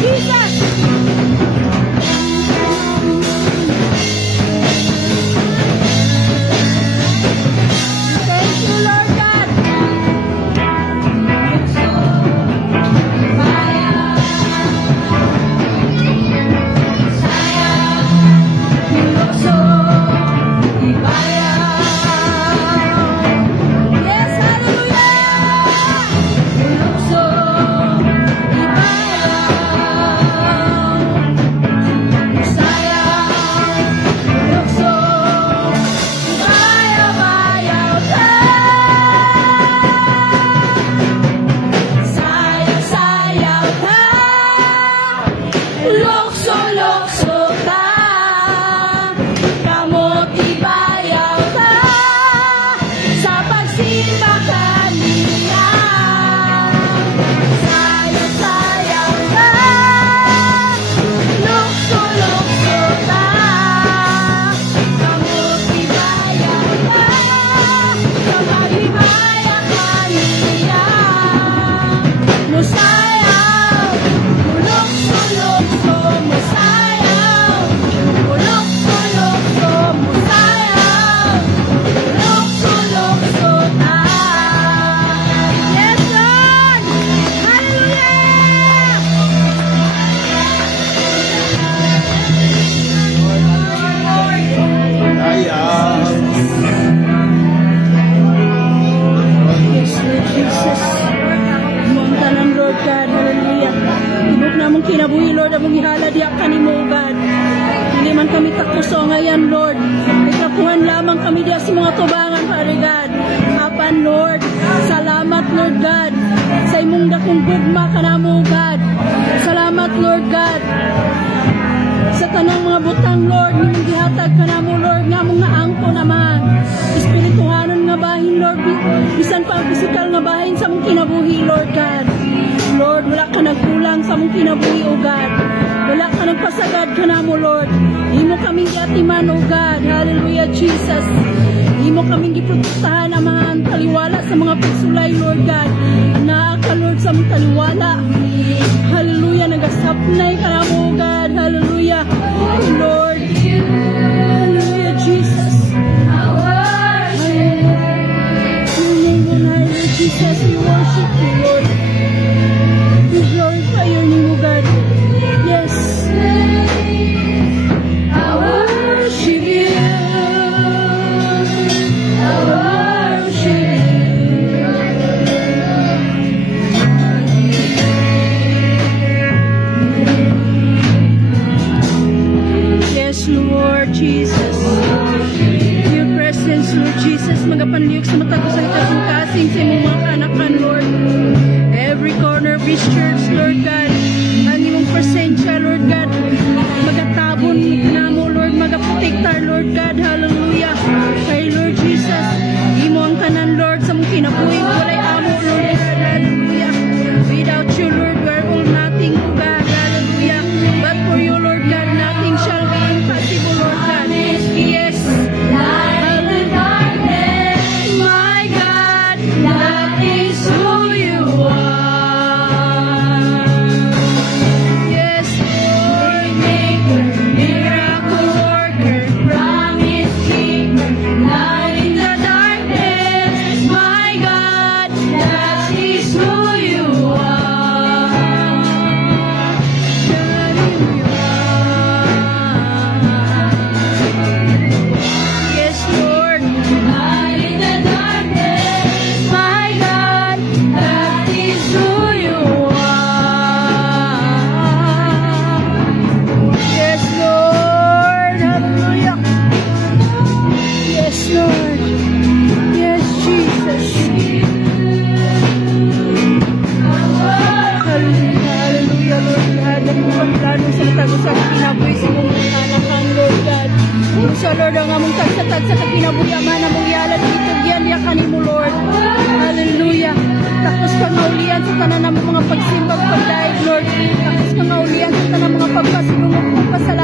Jesus! Thank you, Lord God! Yes, kinabuhi, Lord, ang ihalad ya kanimo, God. Hindi man kami takuso ngayon, Lord. Ikapuhan lamang kami diya sa mga tubangan, Father God. Apan, Lord, salamat, Lord God, sa imong dakong gugma kanamo, God. Salamat, Lord God, sa tanang mga butang, Lord, nimong gihatag kanamo, Lord, nga mong naangko naman. Espirituhanon nga bahin, Lord, bisan pa physical nga bahin sa mong kinabuhi, Lord God. Lord, wala ka nagkulang sa mong kinabuhi, O God. Wala ka nagpasagad ka na mo, Lord. Himo kaming giatiman, O God. Hallelujah, Jesus. Himo kaming giprotektahan ang mga taliwala sa mga pagsulay, Lord God. Naaka, Lord, sa mong taliwala. Hallelujah, nagasapnay ka na mo, O God. Hallelujah, Lord. Hallelujah, Jesus. Hallelujah. Your name on high, Lord Jesus. We worship you, Lord. We glorify your name, O God. Yes. I worship you. I worship you. Yes, Lord Jesus. Your presence, Lord Jesus, magapanliyok sa mata ko sa itatong kasing sa imong mga kanakan, Lord. Every corner of this church, Lord God, ang imong presensya, Lord God, magatabon na mo, Lord, magaprotektar, Lord God, hallelujah. Kay Lord Jesus, imo ang tanan, Lord, sa mong kinabuhi, walay amo, Lord God, hallelujah. Without you, Lord, we are all nothing, O God, hallelujah. But for you, Lord God, nothing shall be impossible, Lord God. Yes. My God, that is who you are. Yes, Lord, maker, miracle worker, promise keeper, light in the darkness. My God, that is who you are. That you are. Yes, Lord, light in the darkness. My God, that is who you are. Yes, Lord, hallelujah. Yes, Lord. Yes, Jesus. Hallelujah, hallelujah, Lord God. Ang mga plano sa natagusang kinabuhi sa mong kanakan, Lord God. Kung sa Lord ang among tagsatag sa kakinabuhi, aman among yalan dito, yan yakan mo, Lord. Hallelujah. Tapos kang naulian sa tanan ng mga pagsimbag pagdaig, Lord. Tapos kang naulian sa tanan ng mga pagpasigong, pagpasalamat.